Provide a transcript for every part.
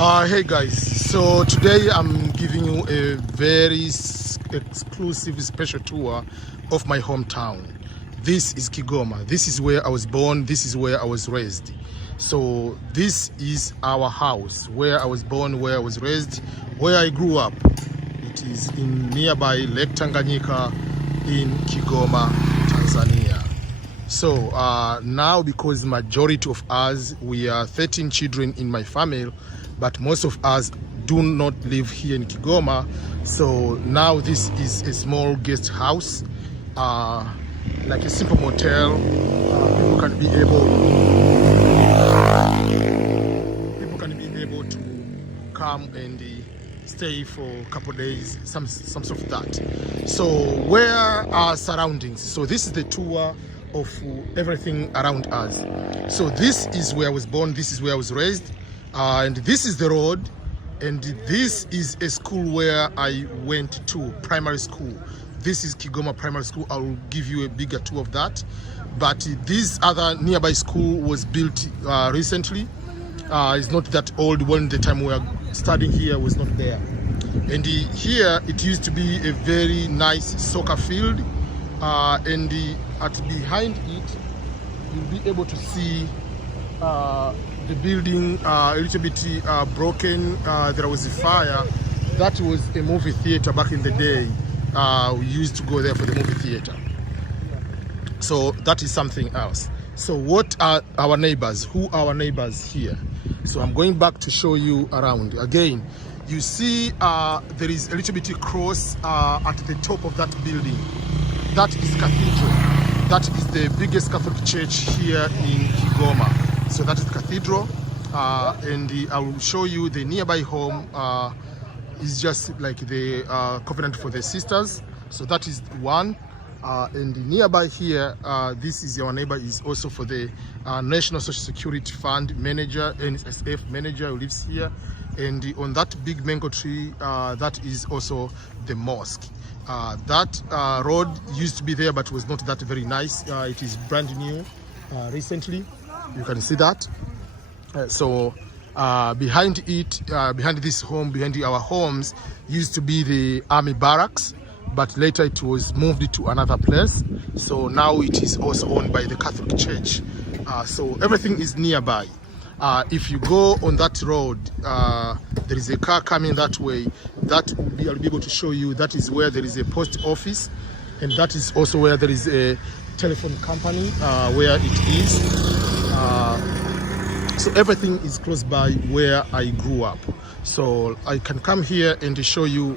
Hey guys, so today I'm giving you a very exclusive special tour of my hometown. This is Kigoma. This is where I was born. This is where I was raised. So this is our house, where I was born, where I was raised, where I grew up. It is in nearby Lake Tanganyika in Kigoma, Tanzania. So now, because majority of us, we are 13 children in my family, but most of us do not live here in Kigoma. So now this is a small guest house, like a simple motel. People can be able to come and stay for a couple of days, some sort of that. So where are surroundings? So this is the tour of everything around us. So this is where I was born, this is where I was raised, and this is the road, and this is a school where I went to, primary school. This is Kigoma Primary School. I will give you a bigger tour of that. But this other nearby school was built recently. It's not that old. When the time we were studying here was not there. And here it used to be a very nice soccer field. And behind it, you'll be able to see the building a little bit broken. There was a fire. That was a movie theater back in the day. We used to go there for the movie theater. So that is something else. So what are our neighbors? Who are our neighbors here? So I'm going back to show you around. Again, you see there is a little bit of cross at the top of that building. That is cathedral. That is the biggest Catholic church here in Kigoma. So that is the cathedral, and I will show you the nearby home. Is just like the Covenant for the Sisters. So that is one. And nearby here, this is our neighbor, is also for the National Social Security Fund manager, NSSF manager, who lives here. And on that big mango tree, that is also the mosque. That road used to be there, but was not that very nice. It is brand new recently. You can see that. Behind it, behind this home, behind our homes, used to be the army barracks, but later it was moved to another place. So now it is also owned by the Catholic Church. So everything is nearby. If you go on that road, there is a car coming that way. That will be, I'll be able to show you. That is where there is a post office, and that is also where there is a telephone company where it is. So everything is close by where I grew up. So I can come here and show you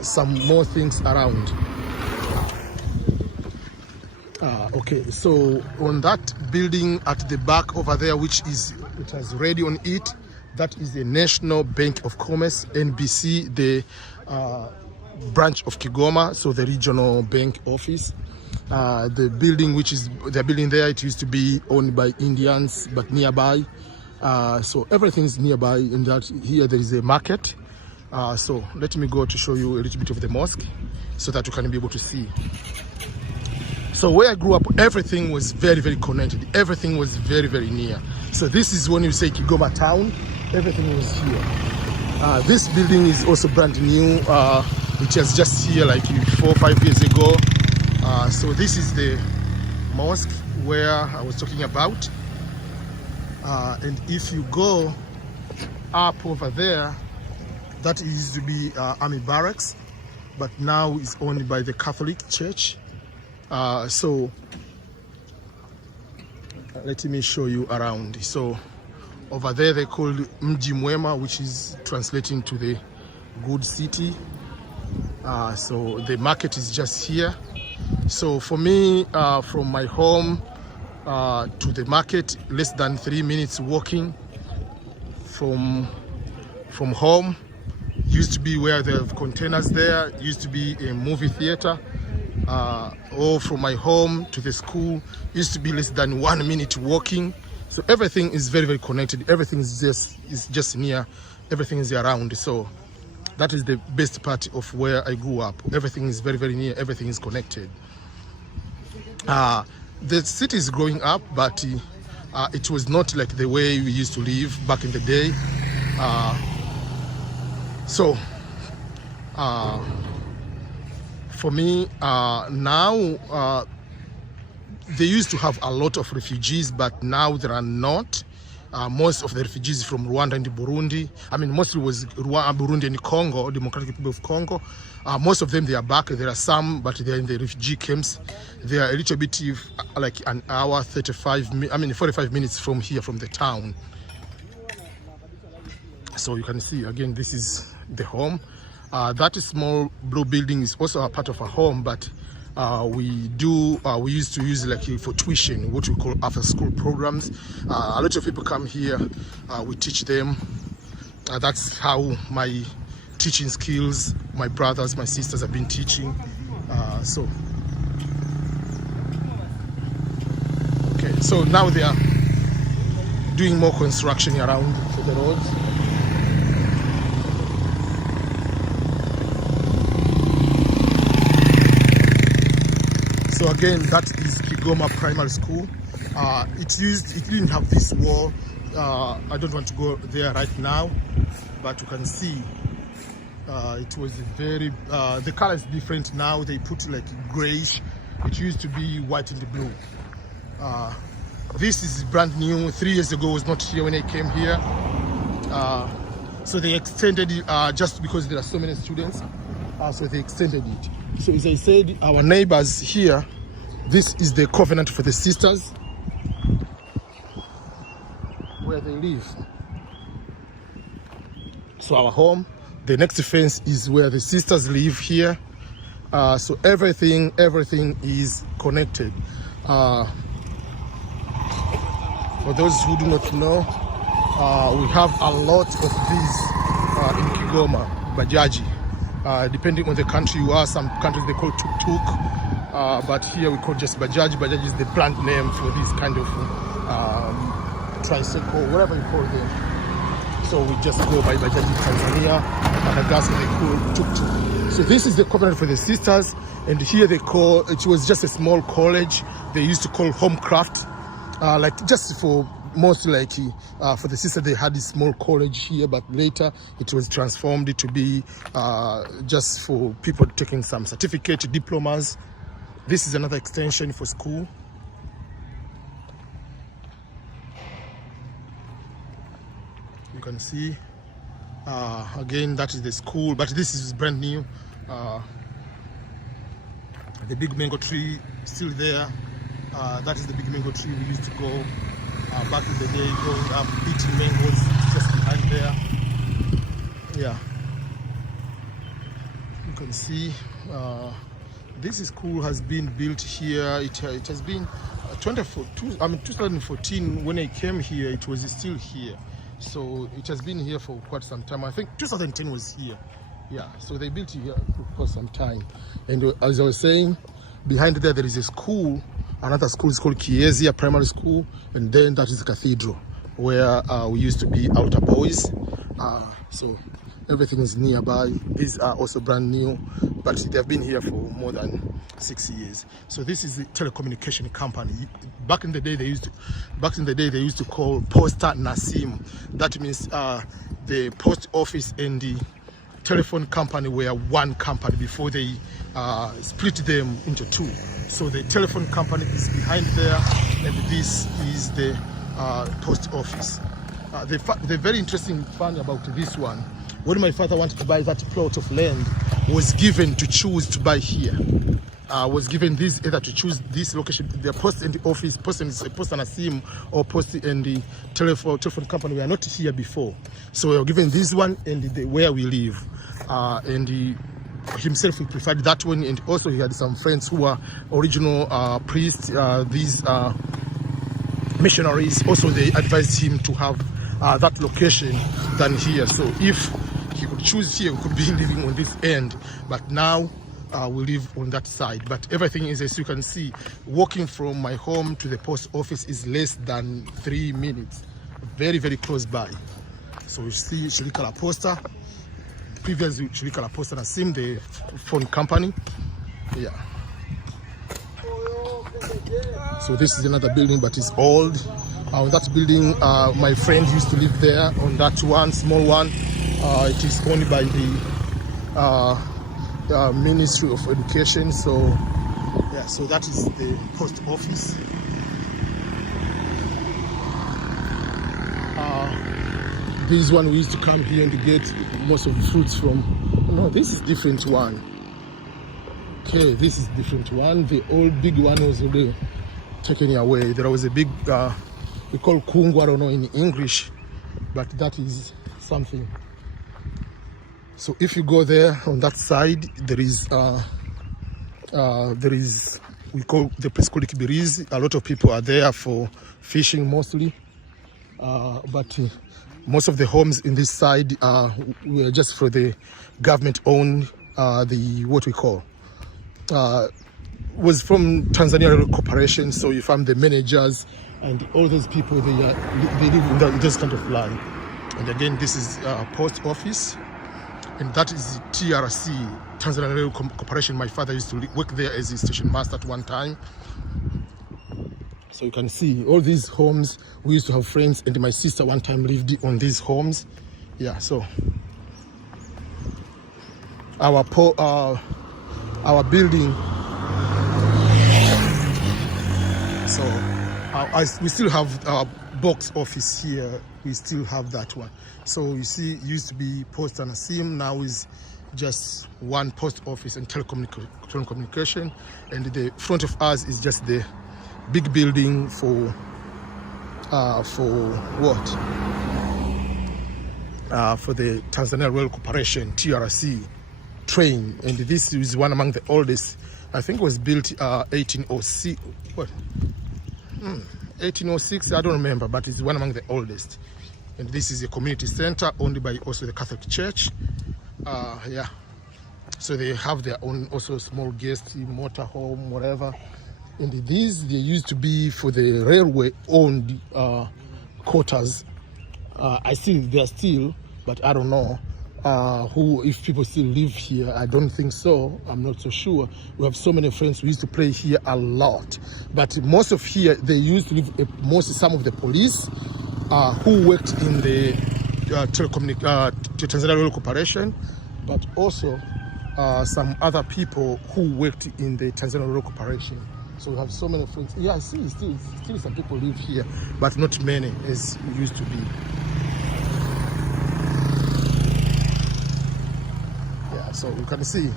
some more things around. Okay, so on that building at the back over there, which is, it has radio on it, that is the National Bank of Commerce, NBC, the branch of Kigoma, so the regional bank office. The building which is they're building there, it used to be owned by Indians, but nearby. So everything's nearby. And that here there is a market. So let me go to show you a little bit of the mosque, so that you can be able to see. So where I grew up, everything was very, very connected. Everything was very, very near. So this is when you say Kigoma town, everything was here. This building is also brand new. It was just here like 4 or 5 years ago. So this is the mosque where I was talking about. And if you go up over there, that used to be army barracks, but now is owned by the Catholic Church. So let me show you around. So over there they called Mji Mwema, which is translating to the good city. So the market is just here. So for me, from my home to the market, less than 3 minutes walking from home. Used to be where the containers there, used to be a movie theater. Or from my home to the school, used to be less than 1 minute walking. So everything is very, very connected. Everything is just near. Everything is around. So that is the best part of where I grew up. Everything is very, very near. Everything is connected. The city is growing up, but it was not like the way we used to live back in the day. So for me now, they used to have a lot of refugees, but now there are not. Most of the refugees from Rwanda and Burundi, I mean mostly was Rwanda, Burundi and Congo, Democratic Republic of Congo. Most of them, they are back. There are some, but they are in the refugee camps. They are a little bit like an hour, 45 minutes from here, from the town. So you can see, again, this is the home. That small blue building is also a part of a home, but we used to use like for tuition, what we call after school programs. A lot of people come here, we teach them. That's how my teaching skills, my brothers, my sisters have been teaching. Okay, so now they are doing more construction around the roads. So again, that is Kigoma Primary School. It didn't have this wall. I don't want to go there right now, but you can see it was very, the color is different now. They put like grayish. It used to be white and blue. This is brand new. 3 years ago, was not here when I came here. So they extended it just because there are so many students. So they extended it. So as I said, our neighbors here, this is the covenant for the sisters, where they live. So our home, the next fence is where the sisters live here. So everything is connected. For those who do not know, we have a lot of these in Kigoma, Bajaji. Depending on the country you are, some countries they call tuk-tuk, but here we call just Bajaji. Bajaji is the brand name for this kind of tricycle, whatever you call them. So we just go by Bajaji Tanzania, Madagascar they call tuk-tuk. So this is the covenant for the sisters, and here they call, it was just a small college. They used to call Homecraft, like just for most likely for the sister, they had this small college here, but later it was transformed to be just for people taking some certificate, diplomas. This is another extension for school. You can see, again, that is the school, but this is brand new. The big mango tree still there. That is the big mango tree we used to go back in the day, growing up, eating mangoes. It's just behind there. Yeah, you can see this school has been built here. It has been 2014 when I came here. It was still here, so it has been here for quite some time. I think 2010 was here. Yeah, so they built it here for some time. And as I was saying, behind there is a school. Another school is called Kiezia Primary School, and then that is the cathedral where we used to be altar boys. So everything is nearby. These are also brand new, but they've been here for more than 6 years. So this is the telecommunication company. Back in the day, they used to call Posta Nasim. That means the post office and the telephone company were one company before they split them into two. So the telephone company is behind there, and this is the post office. The very interesting thing about this one, when my father wanted to buy that plot of land, was given to choose to buy here. Was given this either to choose this location, the post and the office, post and a SIM, or post and the telephone company. We are not here before, so we were given this one and where we live. Himself, he preferred that one, and also he had some friends who were original priests, these missionaries. Also, they advised him to have that location than here. So if he could choose here, we could be living on this end, but now we live on that side. But everything is, as you can see, walking from my home to the post office is less than 3 minutes. Very, very close by. So you see Shirika la Posta, previously Shirika la Posta Nasim, the phone company. Yeah. So this is another building, but it's old. On that building, my friend used to live there. On that one, small one, it is owned by the Ministry of Education. So yeah, so that is the post office. This one we used to come here and get most of the fruits from. No, this is different one. Okay, this is different one. The old big one was already taken away. There was a big, we call kungu, I don't know in English, but that is something. So if you go there on that side, there is, we call the place called Kibirizi. A lot of people are there for fishing mostly, but most of the homes in this side were just for the government owned, what we call, was from Tanzania Corporation. So you find the managers and all those people, they live in this kind of land. And again, this is post office, and that is TRC, Tanzania Railway Corporation. My father used to work there as a station master at one time. So you can see all these homes. We used to have friends, and my sister one time lived on these homes. Yeah, so our building. So we still have our box office here. We still have that one. So you see, it used to be post and a SIM. Now is just one post office and telecommunication. And the front of us is just the big building for what? For the Tanzania Railway Corporation, TRC train. And this is one among the oldest. I think it was built 1806. What? 1806, I don't remember, but it's one among the oldest. And this is a community center owned by also the Catholic Church. Yeah, so they have their own also small guest motorhome, whatever. And these, they used to be for the railway owned quarters. I think they are still, but I don't know if people still live here. I don't think so. I'm not so sure. We have so many friends who used to play here a lot. But most of here, they used to live, some of the police who worked in the Tanzania Railway Corporation, but also some other people who worked in the Tanzania Railway Corporation. So we have so many friends. Yeah, I see still some people live here, but not many as we used to be. Yeah, so you can see.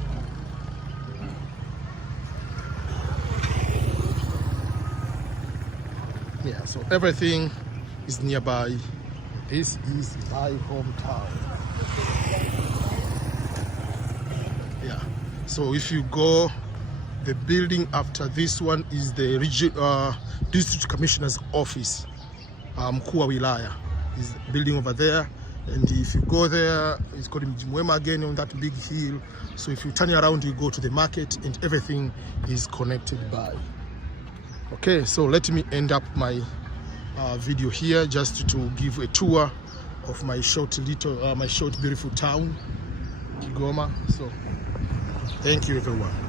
Yeah, so everything is nearby. This is my hometown. Yeah, so if you go, the building after this one is the District Commissioner's office. Mkuu wa wilaya is building over there. And if you go there, it's called Mjimwema again on that big hill. So if you turn around, you go to the market, and everything is connected by. Okay, so let me end up my video here just to give a tour of my short beautiful town, Kigoma. So thank you everyone.